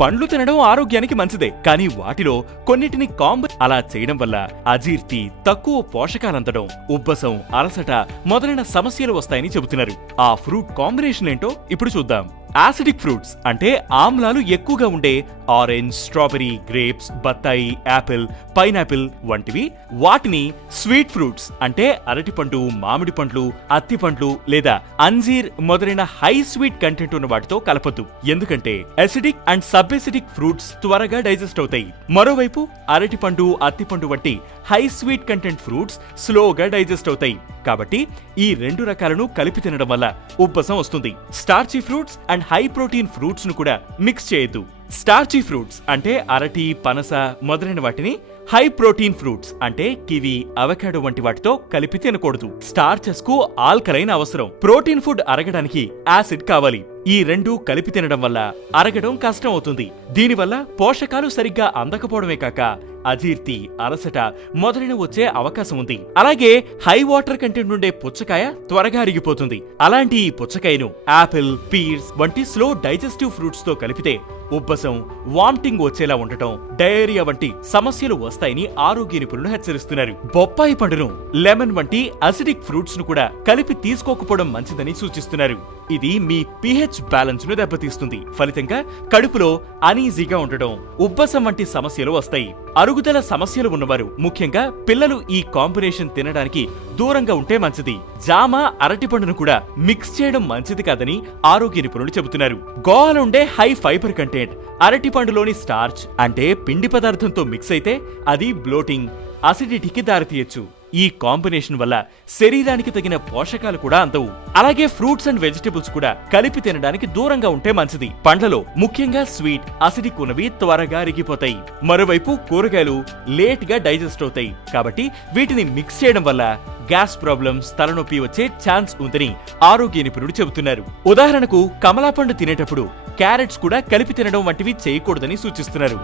పండ్లు తినడం ఆరోగ్యానికి మంచిదే, కానీ వాటిలో కొన్నిటిని అలా చేయడం వల్ల అజీర్తి, తక్కువ పోషకాలందడం, ఉబ్బసం, అలసట మొదలైన సమస్యలు వస్తాయని చెబుతున్నారు. ఆ ఫ్రూట్ కాంబినేషన్ ఏంటో ఇప్పుడు చూద్దాం. యాసిడిక్ ఫ్రూట్స్ అంటే ఆమ్లాలు ఎక్కువగా ఉండే ఆరెంజ్, స్ట్రాబెరీ, గ్రేప్స్, బత్తాయి, యాపిల్, పైనాపిల్ వంటివి. వాటిని స్వీట్ ఫ్రూట్స్ అంటే అరటిపండు, మామిడి పండ్లు, అత్తి పండ్లు లేదా అంజీర్ మొదలైన హై స్వీట్ కంటెంట్ ఉన్న వాటితో కలపొద్దు. ఎందుకంటే acidic and sub acidic fruits త్వరగా డైజెస్ట్ అవుతాయి. మరోవైపు అరటిపండు, అత్తిపండు వంటి హై స్వీట్ కంటెంట్ ఫ్రూట్స్ స్లోగా డైజెస్ట్ అవుతాయి. కాబట్టి ఈ రెండు రకాలను కలిపి తినడం వల్ల ఉబ్బసం వస్తుంది. Starchy fruits and high protein fruits ను కూడా మిక్స్ చేయొద్దు. స్టార్చీ ఫ్రూట్స్ అంటే అరటి, పనస మొదలైన వాటిని హై ప్రోటీన్ ఫ్రూట్స్ అంటే కివి, అవకాడో వంటి వాటితో కలిపి తినకూడదు. స్టార్చెస్ కు ఆల్కలైన్ అవసరం. ప్రోటీన్ ఫుడ్ అరగడానికి యాసిడ్ కావాలి. ఈ రెండు కలిపి తినడం వల్ల అరగడం కష్టం అవుతుంది. దీనివల్ల పోషకాలు సరిగ్గా అందకపోవడమే కాక అజీర్తి, అలసట మొదలైన వచ్చే అవకాశం ఉంది. అలాగే హై వాటర్ కంటెంట్ ఉండే పుచ్చకాయ త్వరగా అరిగిపోతుంది. అలాంటి ఈ పుచ్చకాయను యాపిల్, పీర్స్ వంటి స్లో డైజెస్టివ్ ఫ్రూట్స్ తో కలిపితే ఉబ్బసం, వామిటింగ్ వచ్చేలా ఉండటం, డయేరియా వంటి సమస్యలు వస్తాయని ఆరోగ్య నిపుణులు హెచ్చరిస్తున్నారు. బొప్పాయి పండును, లెమన్ వంటి అసిడిక్ ఫ్రూట్స్ ను కూడా కలిపి తీసుకోకపోవడం మంచిదని సూచిస్తున్నారు. ఇది మీ pH బ్యాలెన్స్ ను దెబ్బతీస్తుంది. ఫలితంగా కడుపులో అనీజీగా ఉండటం, ఉబ్బసం వంటి సమస్యలు వస్తాయి. అరుగుదల సమస్యలు ఉన్నవారు, ముఖ్యంగా పిల్లలు ఈ కాంబినేషన్ తినడానికి దూరంగా ఉంటే మంచిది. జామ, అరటిపండును కూడా మిక్స్ చేయడం మంచిది కాదని ఆరోగ్య నిపుణులు చెబుతున్నారు. గోవాలో ఉండే హై ఫైబర్ కంటెంట్ అరటిపండులోని స్టార్చ్ అంటే పిండి పదార్థంతో మిక్స్ అయితే అది బ్లోటింగ్, అసిడిటీకి దారితీయొచ్చు. ఈ కాంబినేషన్ వల్ల శరీరానికి తగిన పోషకాలు కూడా అందవు. అలాగే ఫ్రూట్స్ అండ్ వెజిటబుల్స్ కూడా కలిపి తినడానికి దూరంగా ఉంటే మంచిది. పండ్లలో ముఖ్యంగా స్వీట్, అసిడిక్ ఉన్నవి త్వరగా అరిగిపోతాయి. మరోవైపు కూరగాయలు లేట్ గా డైజెస్ట్ అవుతాయి. కాబట్టి వీటిని మిక్స్ చేయడం వల్ల గ్యాస్ ప్రాబ్లమ్స్, తలనొప్పి వచ్చే ఛాన్స్ ఉందని ఆరోగ్య నిపుణుడు చెబుతున్నారు. ఉదాహరణకు కమలా పండు తినేటప్పుడు క్యారెట్స్ కూడా కలిపి తినడం వంటివి చేయకూడదని సూచిస్తున్నారు.